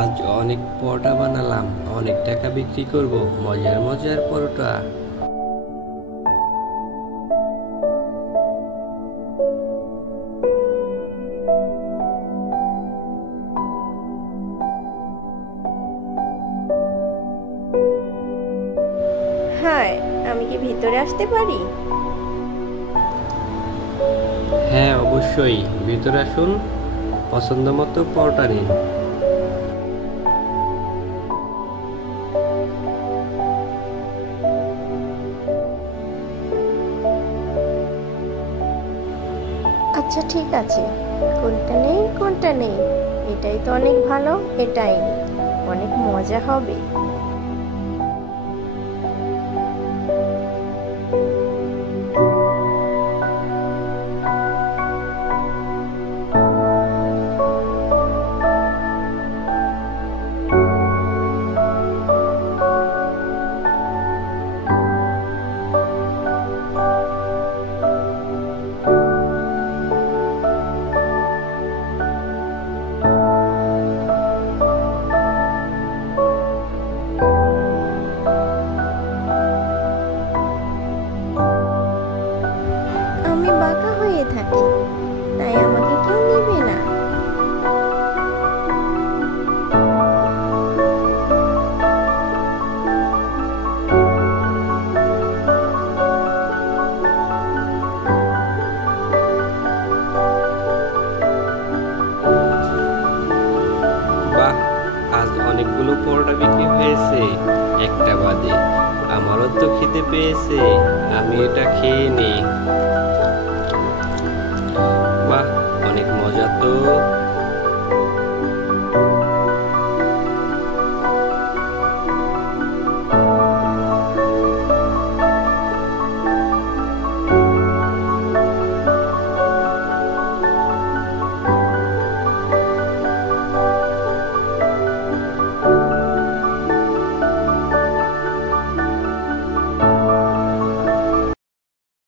আজ অনেক পরোটা বানালাম, অনেক টাকা বিক্রি করব। মজার মজার পরোটা। হাই, আমি কি ভিতরে আসতে পারি? হ্যাঁ, অবশ্যই, ভিতরে আসুন। পছন্দ মতো পরোটা নিন। আচ্ছা ঠিক আছে, কোনটা নেই কোনটা নেই, এটাই তো অনেক ভালো, এটাই নেই, অনেক মজা হবে। আমি বাঁকা হয়ে থাকি, তাই আমাকে কেউ নেবে না। বাহ, আজ অনেকগুলো পরোটা বিক্রি হয়েছে, একটা বাদে। আমারও তো খিদে পেয়েছে, আমি এটা খেয়ে নিই। বাহ, অনেক মজা তো।